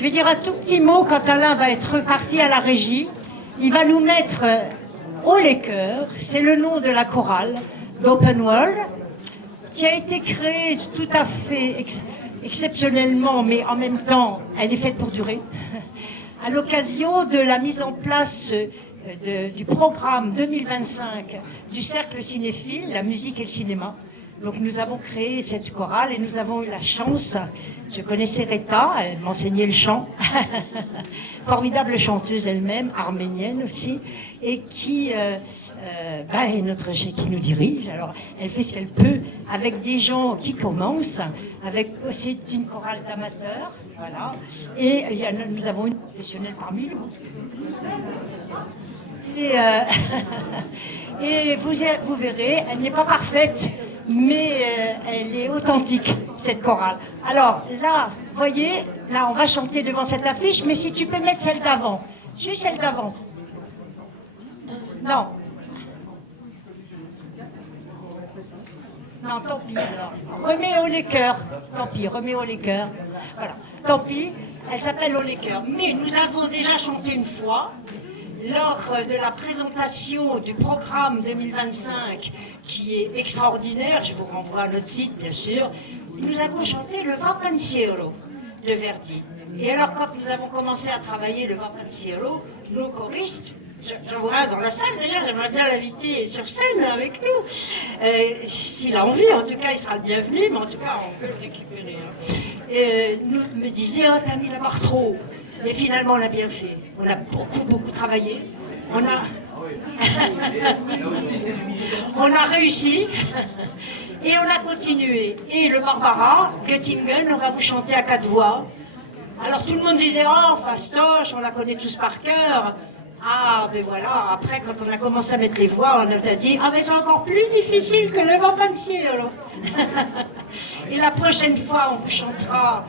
Je vais dire un tout petit mot quand Alain va être reparti à la régie. Il va nous mettre Haut les cœurs, c'est le nom de la chorale d'Open World, qui a été créée tout à fait exceptionnellement, mais en même temps, elle est faite pour durer, à l'occasion de la mise en place du programme 2025 du Cercle Cinéphile, la musique et le cinéma. Donc nous avons créé cette chorale et nous avons eu la chance, je connaissais Reta, elle m'enseignait le chant, formidable chanteuse elle-même, arménienne aussi, et qui est qui nous dirige. Alors elle fait ce qu'elle peut avec des gens qui commencent, c'est une chorale d'amateurs, voilà, et nous avons une professionnelle parmi nous. Et vous verrez, elle n'est pas parfaite, mais elle est authentique, cette chorale. Alors là, voyez, là on va chanter devant cette affiche, mais si tu peux mettre celle d'avant, juste celle d'avant. Non. Non, tant pis alors. Remets haut les cœurs. Tant pis, remets haut les cœurs. Voilà, tant pis, elle s'appelle haut les cœurs. Mais nous avons déjà chanté une fois, lors de la présentation du programme 2025, qui est extraordinaire, je vous renvoie à notre site bien sûr, nous avons chanté le Va Pensiero de Verdi. Et alors quand nous avons commencé à travailler le Va Pensiero, nos choristes, j'en vois un dans la salle d'ailleurs, j'aimerais bien l'inviter sur scène avec nous, s'il a envie, en tout cas il sera le bienvenu, mais en tout cas on veut le récupérer. Et nous me disait, oh t'as mis la barre trop. Mais finalement, on a bien fait. On a beaucoup travaillé. On a réussi. Et on a continué. Et le Barbara, Göttingen, on va vous chanter à 4 voix. Alors tout le monde disait, oh, fastoche, on la connaît tous par cœur. Ah, ben voilà, après, quand on a commencé à mettre les voix, on a dit, ah, mais c'est encore plus difficile que le Va Pensiero. Et la prochaine fois, on vous chantera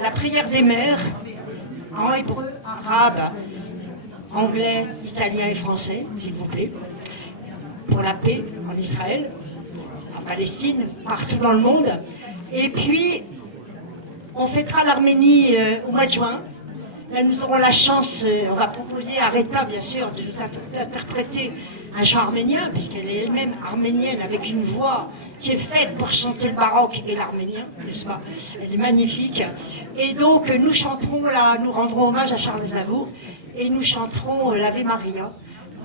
la prière des mères, en hébreu, arabe, anglais, italien et français, s'il vous plaît, pour la paix en Israël, en Palestine, partout dans le monde. Et puis, on fêtera l'Arménie au mois de juin. Là, nous aurons la chance, on va proposer à Reta, bien sûr, de nous interpréter un chant arménien, puisqu'elle est elle-même arménienne, avec une voix qui est faite pour chanter le baroque et l'arménien, n'est-ce pas? Elle est magnifique. Et donc, nous chanterons, là, nous rendrons hommage à Charles Aznavour, et nous chanterons l'Ave Maria,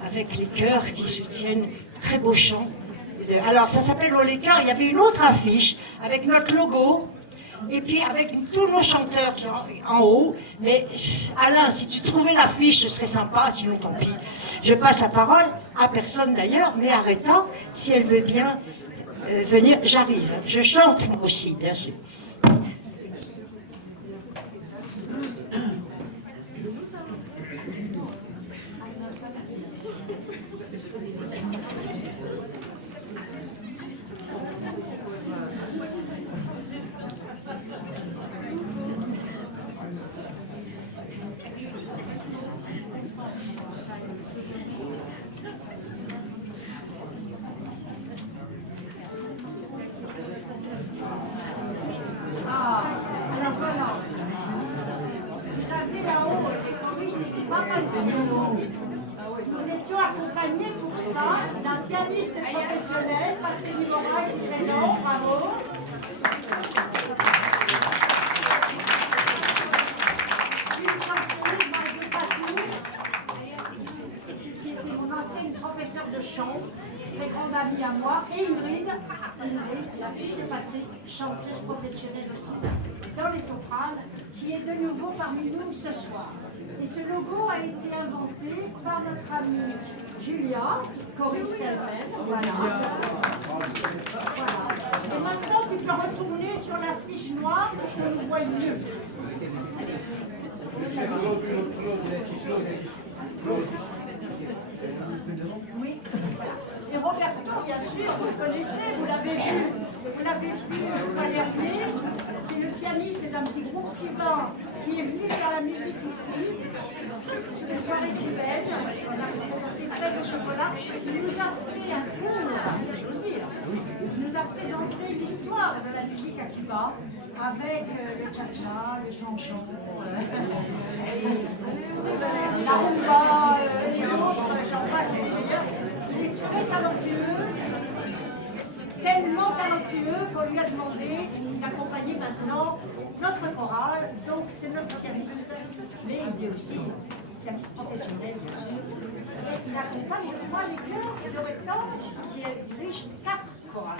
avec les chœurs qui soutiennent très beaux chants. Alors, ça s'appelle Haut les cœurs. Il y avait une autre affiche, avec notre logo, et puis avec tous nos chanteurs qui sont en haut. Mais Alain, si tu trouvais l'affiche, ce serait sympa, sinon tant pis. Je passe la parole à personne d'ailleurs, mais à Reta, si elle veut bien venir, j'arrive. Je chante moi aussi, bien sûr. Nous étions accompagnés pour ça d'un pianiste professionnel, Patrick Morin, Prénom, bravo. Une chanteuse, Margot Patou, qui était mon ancienne professeure de chant, très grande amie à moi, et Ingrid, la fille de Patrick, chanteuse professionnelle aussi, dans les sopranes, qui est de nouveau parmi nous ce soir. Et ce logo a été inventé par notre amie Julia, choriste elle-même. Voilà. Et maintenant, tu peux retourner sur la fiche noire pour qu'on nous voie mieux. Oui, voilà. C'est Roberto, bien sûr, vous le connaissez, vous l'avez vu. Vous l'avez vu le mois dernier. C'est le pianiste d'un petit groupe qui est venu faire la musique ici, sur les soirées cubaines. On a présenté 13 au chocolat. Il nous a fait un cours, si j'ose dire. Il nous a présenté l'histoire de la musique à Cuba. avec le cha-cha, le chanson, la rumba et autres, j'en passe et je veux dire. Il est très talentueux, tellement talentueux qu'on lui a demandé d'accompagner maintenant notre chorale. Donc c'est notre pianiste, mais il est aussi pianiste professionnel, bien sûr. Et il accompagne, je crois, les chœurs de Rettan, qui dirige 4 chorales.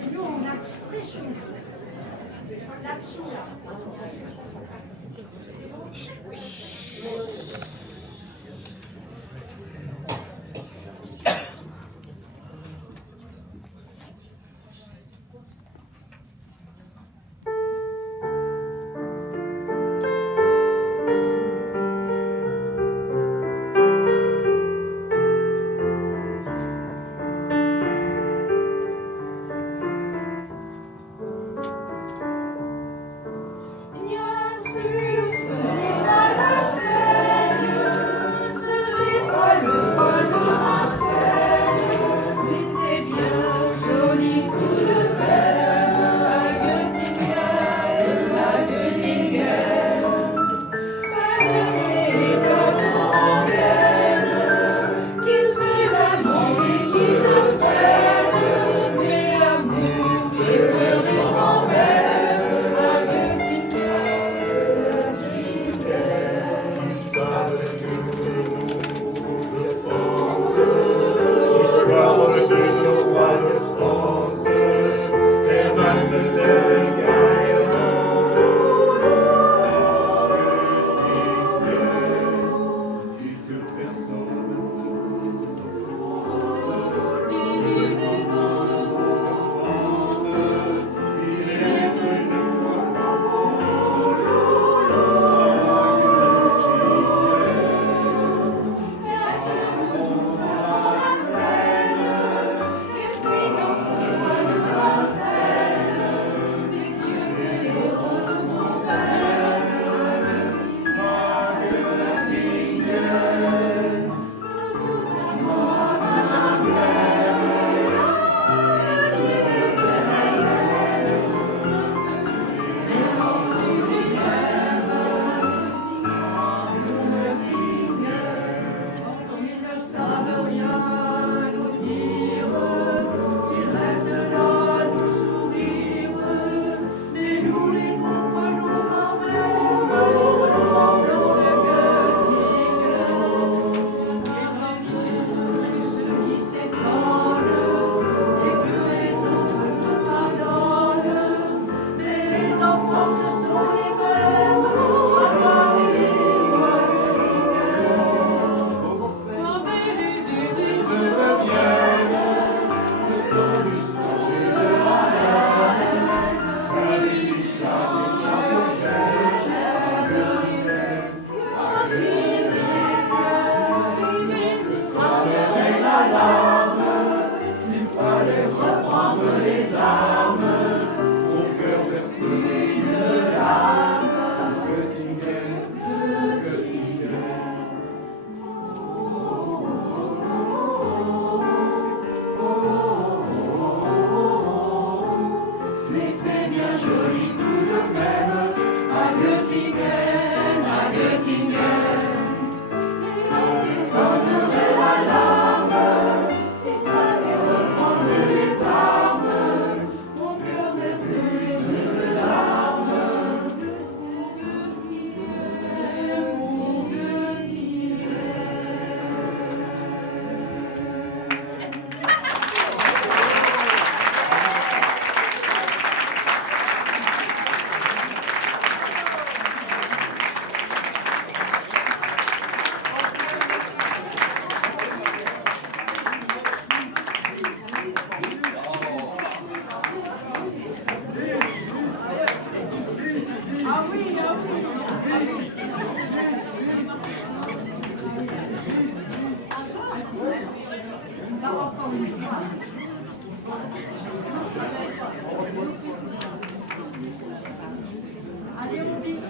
Et nous, on a insisté là-dessous, là. Allez au bis.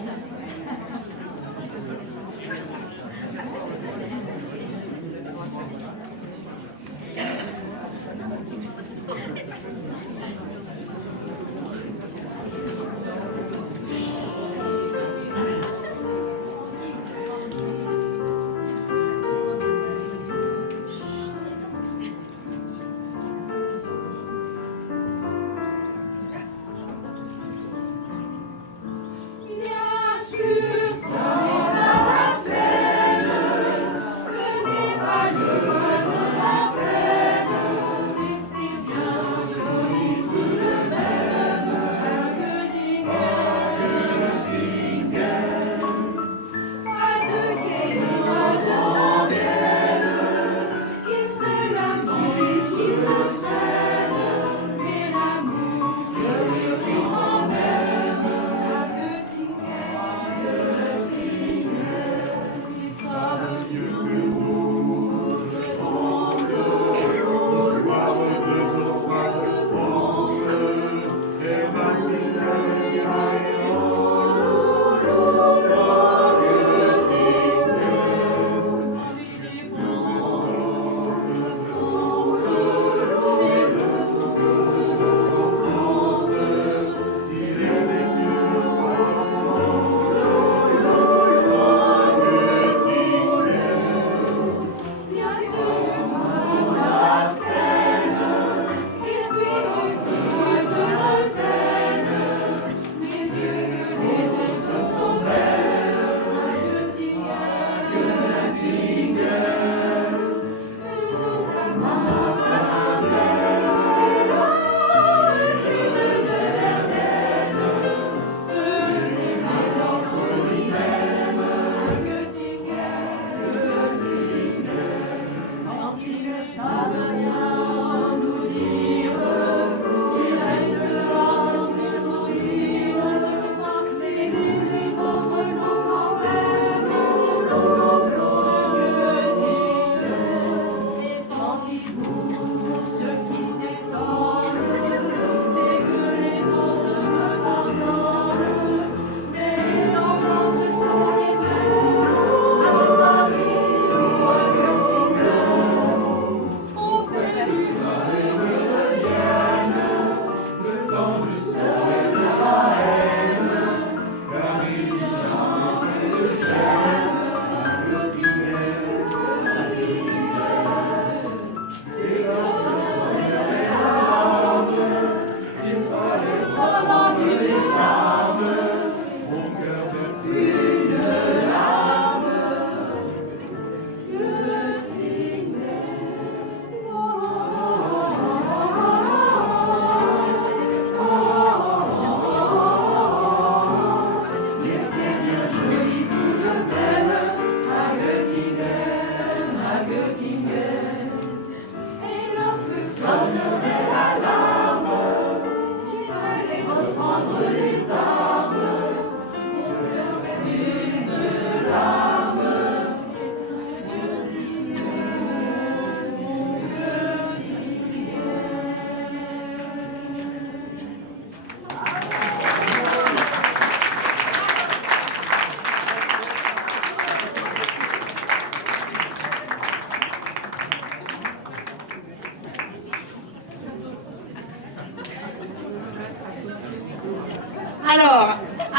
Alors,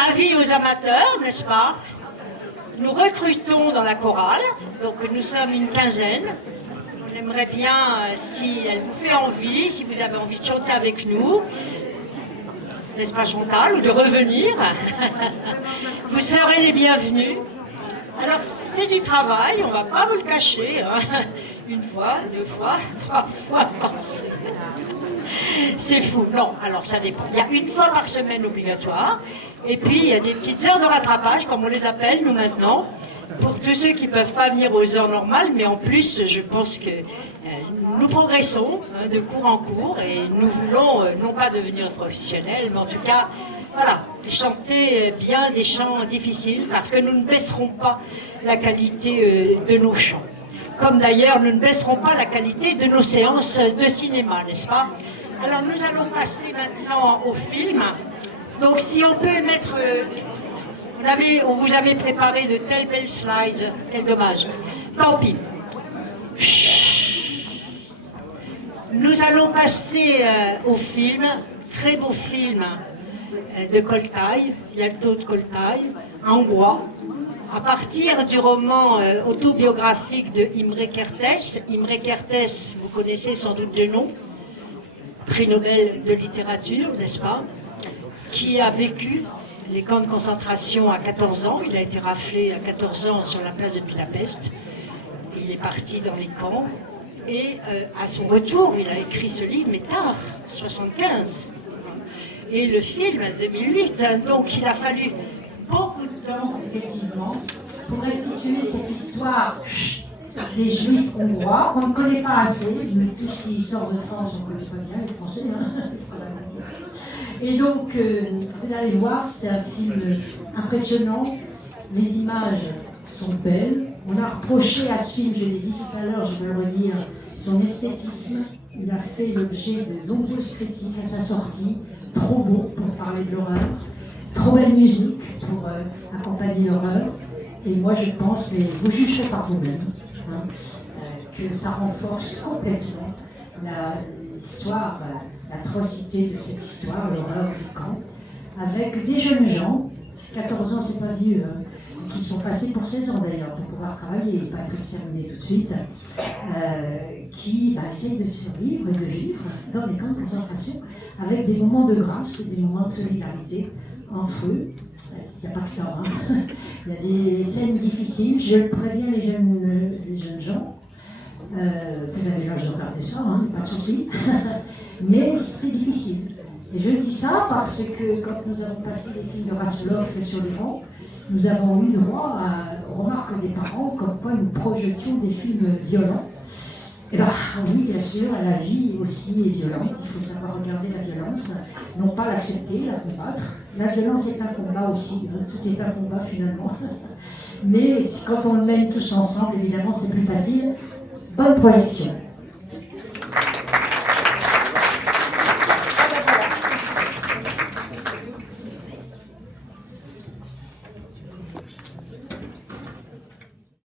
avis aux amateurs, n'est-ce pas? Nous recrutons dans la chorale, donc nous sommes une quinzaine. On aimerait bien, si elle vous fait envie, si vous avez envie de chanter avec nous, n'est-ce pas Chantal, ou de revenir, vous serez les bienvenus. Alors c'est du travail, on ne va pas vous le cacher, hein. Une fois, 2 fois, 3 fois par semaine. C'est fou. Non, alors ça dépend. Il y a 1 fois par semaine obligatoire, et puis il y a des petites heures de rattrapage, comme on les appelle nous maintenant, pour tous ceux qui ne peuvent pas venir aux heures normales, mais en plus je pense que nous progressons hein, de cours en cours, et nous voulons non pas devenir professionnels, mais en tout cas, voilà, chanter bien des chants difficiles, parce que nous ne baisserons pas la qualité de nos chants. Comme d'ailleurs, nous ne baisserons pas la qualité de nos séances de cinéma, n'est-ce pas? Alors, nous allons passer maintenant au film. Donc, si on peut mettre... on vous avait préparé de telles belles slides. Quel dommage. Tant pis. Nous allons passer au film. Très beau film de Koltai, Yalto de Koltai, hongrois. À partir du roman autobiographique de Imre Kertész. Imre Kertész, vous connaissez sans doute de nom, prix Nobel de littérature, n'est-ce pas, qui a vécu les camps de concentration à 14 ans. Il a été raflé à 14 ans sur la place de Budapest. Il est parti dans les camps et à son retour, il a écrit ce livre, mais tard, 75. Et le film, 2008, donc il a fallu beaucoup de temps, effectivement, pour restituer cette histoire des Juifs hongrois, qu'on ne connaît pas assez, mais tout ce qui sort de France, on ne connaît pas bien, les Français, hein. Et donc, vous allez voir, c'est un film impressionnant, les images sont belles. On a reproché à ce film, je l'ai dit tout à l'heure, je vais le redire, son esthétisme. Il a fait l'objet de nombreuses critiques à sa sortie, trop beau pour parler de l'horreur. Trop belle musique pour accompagner l'horreur. Et moi je pense, mais vous jugerez par vous-même, hein, que ça renforce complètement l'histoire, l'atrocité de cette histoire, l'horreur du camp, avec des jeunes gens, 14 ans c'est pas vieux, hein, qui sont passés pour 16 ans d'ailleurs, pour pouvoir travailler, Patrick Sermier tout de suite, qui essayent de survivre et de vivre dans les camps de concentration avec des moments de grâce, des moments de solidarité entre eux. Il n'y a pas que ça, hein. Il y a des scènes difficiles, je le préviens les jeunes gens, vous avez l'âge de regarder ça, hein, pas de souci, mais c'est difficile. Et je dis ça parce que quand nous avons passé les films de Rassolov sur l'écran, nous avons eu droit aux remarques des parents comme quoi nous projetions des films violents. Eh bien oui, bien sûr, la vie aussi est violente, il faut savoir regarder la violence, non pas l'accepter, la combattre. La violence est un combat aussi, tout est un combat finalement. Mais quand on le mène tous ensemble, évidemment c'est plus facile. Bonne projection.